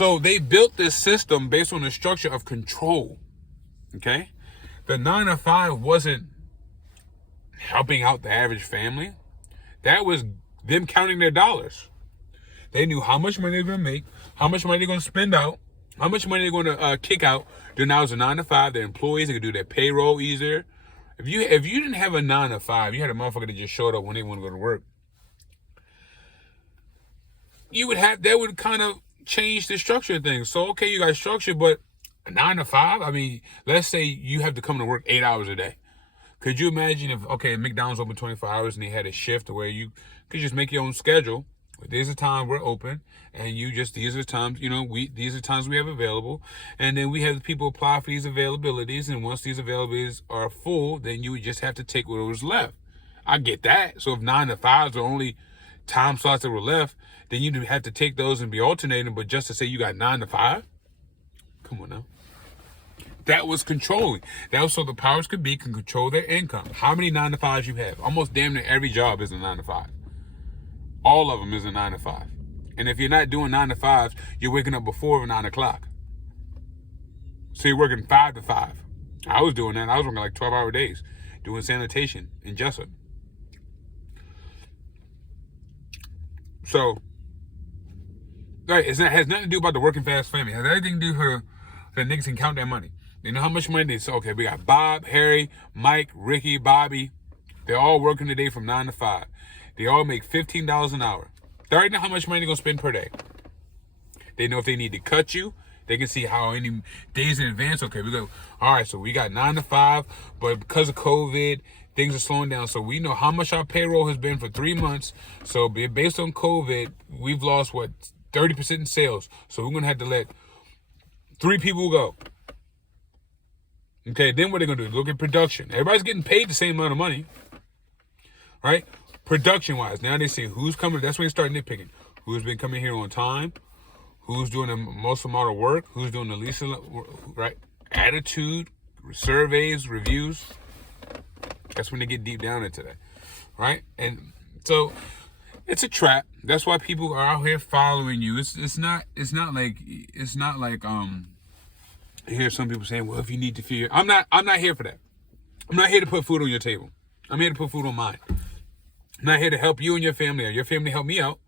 So they built this system based on the structure of control. Okay? The 9 to 5 wasn't helping out the average family. That was them counting their dollars. They knew how much money they're going to make, how much money they're going to spend out, how much money they're going to kick out. Then now it's a 9 to 5. Their employees, they could do their payroll easier. If you didn't have a 9 to 5, you had a motherfucker that just showed up when they want to go to work. That would kind of change the structure of things. So okay, you got structure, but a 9 to 5. I mean, let's say you have to come to work 8 hours a day. Could you imagine if McDonald's open 24 hours and they had a shift where you could just make your own schedule? These are times we're open, and these are times, these are times we have available, and then we have the people apply for these availabilities, and once these availabilities are full, then you would just have to take what was left. I get that. So if 9 to 5s are only time slots that were left, then you'd have to take those and be alternating, but just to say you got 9 to 5? Come on now. That was controlling. That was so the powers can control their income. How many 9 to 5s you have? Almost damn near every job is a 9 to 5. All of them is a 9 to 5. And if you're not doing 9 to 5s, you're waking up before 9 o'clock. So you're working 5 to 5. I was doing that. I was working like 12-hour days doing sanitation in Jessup. So, right, it has nothing to do about the working fast family. It has everything to do for the niggas can count their money. They know how much money they say. Okay, we got Bob, Harry, Mike, Ricky, Bobby. They're all working today from 9 to 5. They all make $15 an hour. They already know how much money they're going to spend per day. They know if they need to cut you. They can see how many days in advance. Okay, we go, all right, so we got 9 to 5, but because of COVID, things are slowing down. So we know how much our payroll has been for 3 months. So based on COVID, we've lost, 30% in sales. So we're going to have to let 3 people go. Okay, then what they're going to do? Look at production. Everybody's getting paid the same amount of money, right? Production-wise, now they see who's coming. That's when they start nitpicking. Who's been coming here on time? Who's doing the most amount of work? Who's doing the least, right? Attitude, surveys, reviews. That's when they get deep down into that, right? And so it's a trap. That's why people are out here following you. It's not like I hear some people saying, well, if you need to fear, I'm not here for that. I'm not here to put food on your table. I'm here to put food on mine. I'm not here to help you and your family, or your family help me out.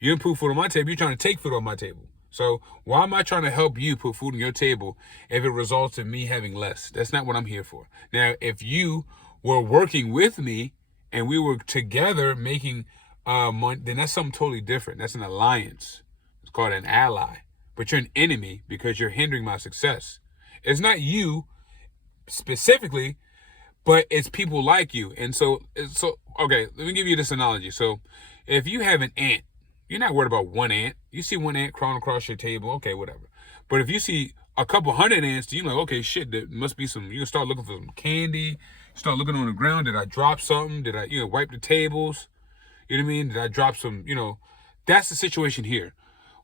You didn't put food on my table. You're trying to take food on my table. So why am I trying to help you put food on your table if it results in me having less? That's not what I'm here for. Now, if you were working with me and we were together making money, then that's something totally different. That's an alliance. It's called an ally. But you're an enemy because you're hindering my success. It's not you specifically, but it's people like you. And so okay, let me give you this analogy. So if you have an ant, you're not worried about one ant. You see one ant crawling across your table, okay, whatever. But if you see a couple hundred ants, you're like, okay, shit, there must be some, you can start looking for some candy, start looking on the ground. Did I drop something? Did I, wipe the tables? You know what I mean? Did I drop some, that's the situation here.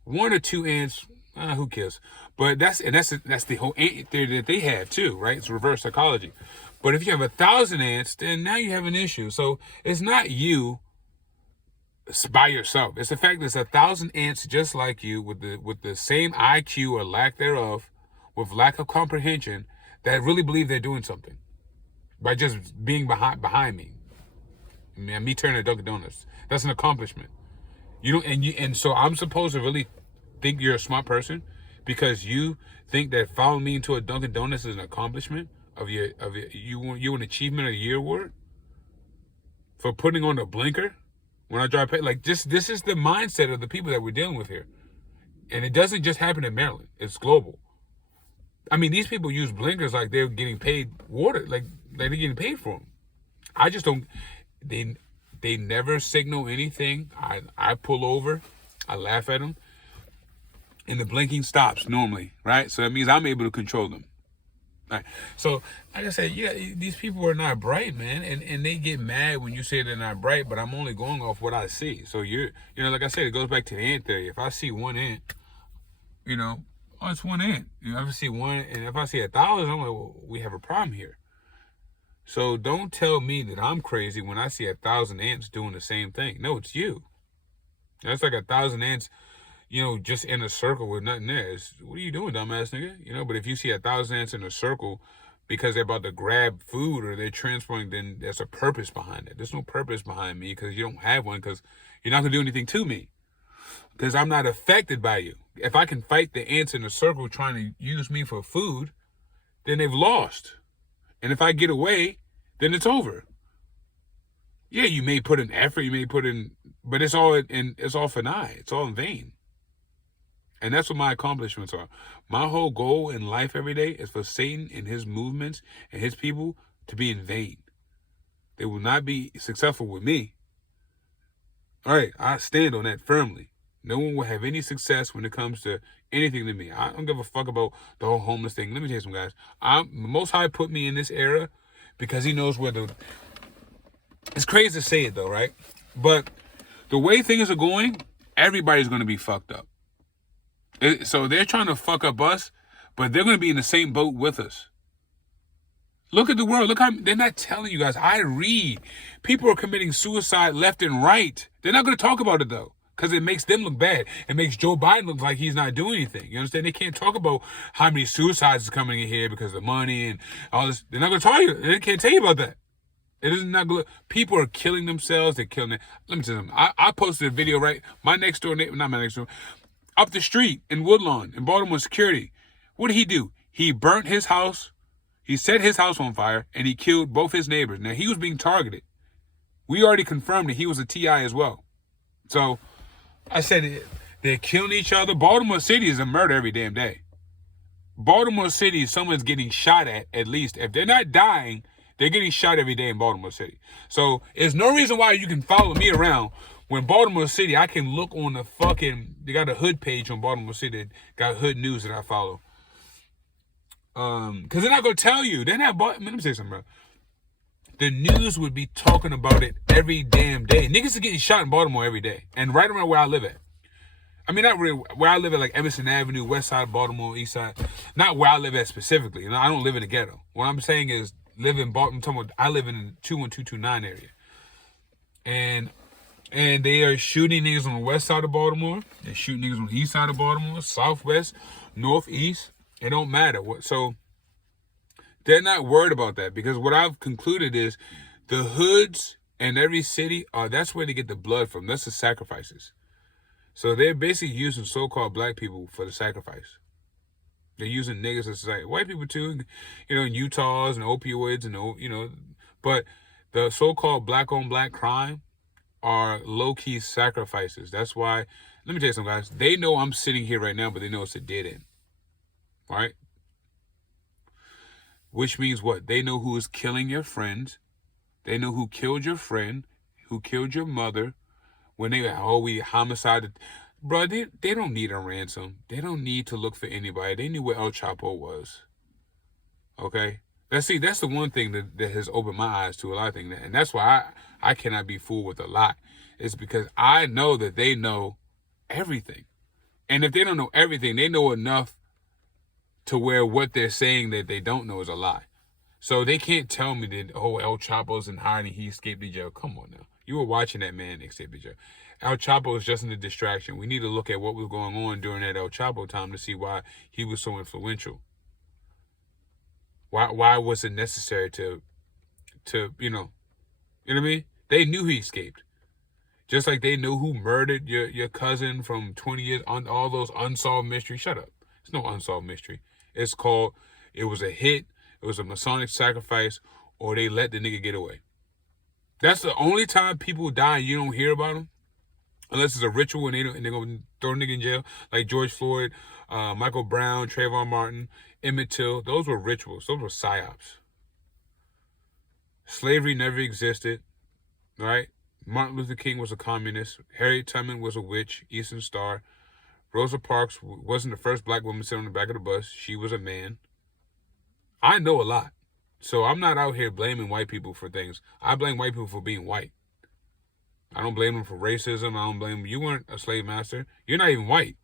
1 or 2 ants, who cares? But that's the whole ant theory that they have too, right? It's reverse psychology. But if you have 1,000 ants, then now you have an issue. So it's not you by yourself. It's the fact that there's 1,000 ants just like you with the same IQ or lack thereof, with lack of comprehension, that really believe they're doing something by just being behind me. Me turning to Dunkin' Donuts. That's an accomplishment. And so I'm supposed to really think you're a smart person because you think that following me into a Dunkin' Donuts is an accomplishment of you an achievement of the year award for putting on the blinker when I drive past. Like this is the mindset of the people that we're dealing with here, and it doesn't just happen in Maryland. It's global. I mean, these people use blinkers like they're getting paid water, like they're getting paid for them. I just don't. They never signal anything. I pull over, I laugh at them, and the blinking stops normally, right? So that means I'm able to control them. Right. So, like I said, these people are not bright, man, and they get mad when you say they're not bright, but I'm only going off what I see. So like I said, it goes back to the ant theory. If I see one ant, it's one ant. If I see one, and if I see 1,000, I'm like, well, we have a problem here. So don't tell me that I'm crazy when I see 1,000 ants doing the same thing. No, it's you. That's like 1,000 ants, just in a circle with nothing there. What are you doing, dumbass nigga? But if you see 1,000 ants in a circle because they're about to grab food or they're transporting, then there's a purpose behind it. There's no purpose behind me because you don't have one, because you're not going to do anything to me, because I'm not affected by you. If I can fight the ants in a circle trying to use me for food, then they've lost. And if I get away, then it's over. Yeah, you may put in effort, but it's all for naught. It's all in vain. And that's what my accomplishments are. My whole goal in life every day is for Satan and his movements and his people to be in vain. They will not be successful with me. All right, I stand on that firmly. No one will have any success when it comes to anything to me. I don't give a fuck about the whole homeless thing. Let me tell you something, guys. The Most High put me in this era because he knows where it's crazy to say it though, right? But the way things are going, everybody's going to be fucked up. So they're trying to fuck up us, but they're going to be in the same boat with us. Look at the world. Look how they're not telling you guys. I read. People are committing suicide left and right. They're not going to talk about it though, because it makes them look bad. It makes Joe Biden look like he's not doing anything. You understand? They can't talk about how many suicides is coming in here because of the money and all this. They're not going to tell you. They can't tell you about that. It is not good. People are killing themselves. They're killing it. Let me tell you something. I posted a video, right? My next door neighbor, not my next door, up the street in Woodlawn, in Baltimore security. What did he do? He burnt his house. He set his house on fire, and he killed both his neighbors. Now, he was being targeted. We already confirmed that he was a TI as well. So, I said they're killing each other. Baltimore City is a murder every damn day. Baltimore City, someone's getting shot at least. If they're not dying, they're getting shot every day in Baltimore City. So, there's no reason why you can follow me around when Baltimore City, I can look on they got a hood page on Baltimore City that got hood news that I follow. Because they're not going to tell you. They're not, let me say something, bro. The news would be talking about it every damn day. Niggas are getting shot in Baltimore every day. And right around where I live at. I mean, not really, where I live at, like Emerson Avenue, west side of Baltimore, east side. Not where I live at specifically. I don't live in the ghetto. What I'm saying is, live in Baltimore. I live in the 21229 area. And they are shooting niggas on the west side of Baltimore. They're shooting niggas on the east side of Baltimore, southwest, northeast. It don't matter. So they're not worried about that, because what I've concluded is the hoods and every city, that's where they get the blood from. That's the sacrifices. So they're basically using so-called black people for the sacrifice. They're using niggas as society. White people too, in Utahs and opioids and, but the so-called black-on black crime are low-key sacrifices. That's why, let me tell you something, guys. They know I'm sitting here right now, but they know it's a dead end. Right? Which means what? They know who is killing your friends. They know who killed your friend, who killed your mother. When we homicide. Bro, they don't need a ransom. They don't need to look for anybody. They knew where El Chapo was. Okay? That's the one thing that has opened my eyes to a lot of things. And that's why I cannot be fooled with a lot. It's because I know that they know everything. And if they don't know everything, they know enough to where what they're saying that they don't know is a lie. So they can't tell me that, El Chapo's in hiding, he escaped the jail. Come on now. You were watching that man escape the jail. El Chapo is just in a distraction. We need to look at what was going on during that El Chapo time to see why he was so influential. Why was it necessary to you know what I mean? They knew he escaped. Just like they knew who murdered your cousin from 20 years on all those unsolved mysteries. Shut up. It's no unsolved mystery. It's called, it was a hit, it was a Masonic sacrifice, or they let the nigga get away. That's the only time people die and you don't hear about them. Unless it's a ritual and they're going to throw a nigga in jail. Like George Floyd, Michael Brown, Trayvon Martin, Emmett Till. Those were rituals. Those were psyops. Slavery never existed, right? Martin Luther King was a communist. Harriet Tubman was a witch, Eastern Star. Rosa Parks wasn't the first black woman to sit on the back of the bus. She was a man. I know a lot. So I'm not out here blaming white people for things. I blame white people for being white. I don't blame them for racism. I don't blame them. You weren't a slave master. You're not even white.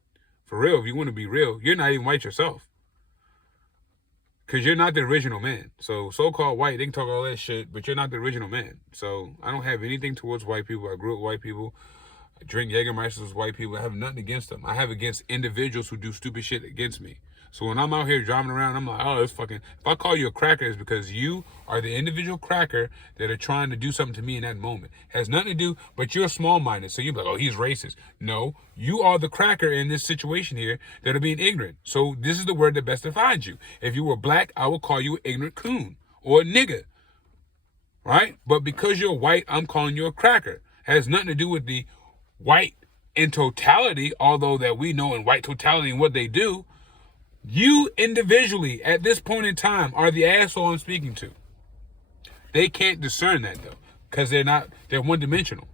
For real, if you want to be real, you're not even white yourself. Because you're not the original man. So-called white, they can talk all that shit, but you're not the original man. So I don't have anything towards white people. I grew up with white people. drink Jägermeisters with white people. I have nothing against them. I have against individuals who do stupid shit against me. So when I'm out here driving around, I'm like, oh, it's fucking... If I call you a cracker, it's because you are the individual cracker that are trying to do something to me in that moment. Has nothing to do, but you're small-minded. So you're like, oh, he's racist. No, you are the cracker in this situation here that are being ignorant. So this is the word that best defines you. If you were black, I would call you an ignorant coon or a nigga. Right? But because you're white, I'm calling you a cracker. Has nothing to do with the white in totality, although that we know in white totality what they do. You individually, at this point in time, are the asshole I'm speaking to. They can't discern that, though, because they're one-dimensional.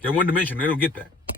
They're one-dimensional. They don't get that.